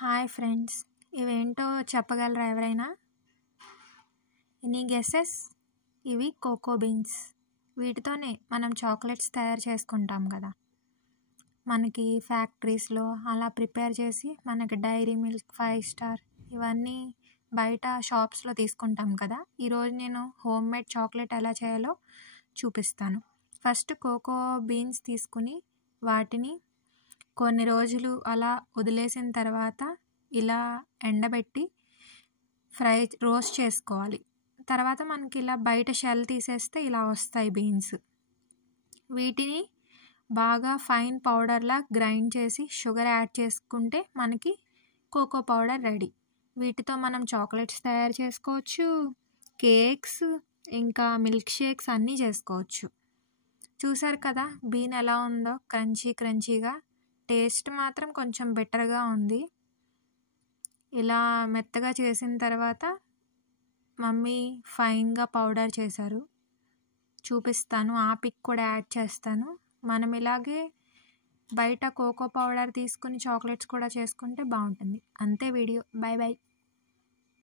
Hi friends, ఇవేంటో చెప్పగలరా ఎవరైనా? Any guesses? ఇవి కోకో బీన్స్. వీటితోనే మనం చాక్లెట్స్ తయారు చేసుకుంటాం కదా. మనకి ఫ్యాక్టరీస్లో అలా ప్రిపేర్ చేసి మనకి డైరీ మిల్క్, 5 స్టార్ ఇవన్నీ బయట షాప్స్లో తీసుకుంటాం కదా. ఈరోజు నేను హోమ్ మేడ్ చాక్లెట్ ఎలా చేయాలో చూపిస్తాను. ఫస్ట్ కోకో బీన్స్ తీసుకుని వాటిని కొన్ని రోజులు అలా వదిలేసిన తర్వాత ఇలా ఎండబెట్టి రోస్ట్ చేసుకోవాలి. తర్వాత మనకి ఇలా బయట షెల్ తీసేస్తే ఇలా వస్తాయి బీన్స్. వీటిని బాగా ఫైన్ పౌడర్లా గ్రైండ్ చేసి షుగర్ యాడ్ చేసుకుంటే మనకి కోకో పౌడర్ రెడీ. వీటితో మనం చాక్లెట్స్ తయారు చేసుకోవచ్చు, కేక్స్, ఇంకా మిల్క్ షేక్స్ అన్నీ చేసుకోవచ్చు. చూసారు కదా బీన్ ఎలా ఉందో, క్రంచీగా. టేస్ట్ మాత్రం కొంచెం బెటర్గా ఉంది. ఇలా మెత్తగా చేసిన తర్వాత మమ్మీ ఫైన్గా పౌడర్ చేశారు. చూపిస్తాను, ఆ పిక్ కూడా యాడ్ చేస్తాను. మనం ఇలాగే బయట కోకో పౌడర్ తీసుకుని చాక్లెట్స్ కూడా చేసుకుంటే బాగుంటుంది. అంతే వీడియో. By by.